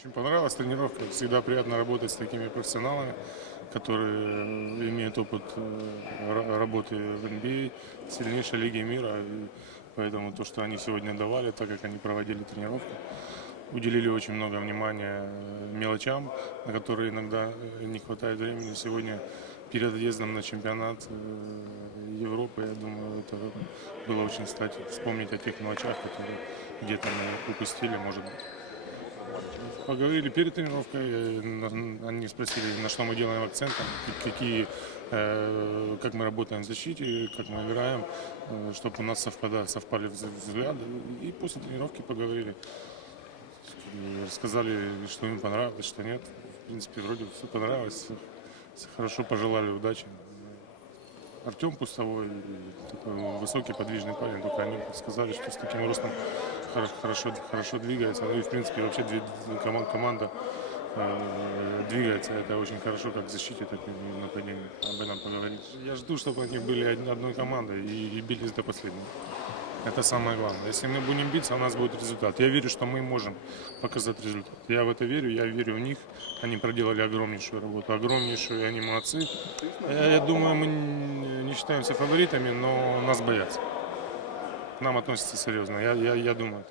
Очень понравилась тренировка. Всегда приятно работать с такими профессионалами, которые имеют опыт э, ра- работы в NBA, сильнейшей лиге мира. И поэтому то, что они сегодня давали, так как они проводили тренировку, уделили очень много внимания э, мелочам, на которые иногда э, не хватает времени. Сегодня перед отъездом на чемпионат Европы, я думаю, это было очень кстати вспомнить о тех мелочах, которые где-то мы упустили, может быть. Поговорили перед тренировкой, э, они спросили, на что мы делаем акцент, какие, э, как мы работаем в защите, как мы играем, чтобы у нас совпада- совпали вз- взгляды. И после тренировки поговорили. Рассказали, что им понравилось, что нет. В принципе, вроде все понравилось. Хорошо пожелали удачи. Артем Пустовой, такой высокий подвижный парень, только они сказали, что с таким ростом хор- хорошо, хорошо двигается. Ну и, в принципе, вообще две- кома- команда э, двигается. Это очень хорошо как в защите, так и в нападении. Об этом поговорить. Я жду, чтобы они были од- одной командой и, и бились до последнего. Это самое главное. Если мы будем биться, у нас будет результат. Я верю, что мы можем показать результат. Я в это верю, я верю в них. Они проделали огромнейшую работу, огромнейшую, и они молодцы. Я, я думаю, мы не считаемся фаворитами, но нас боятся. К нам относятся серьезно. Я, я, я думаю.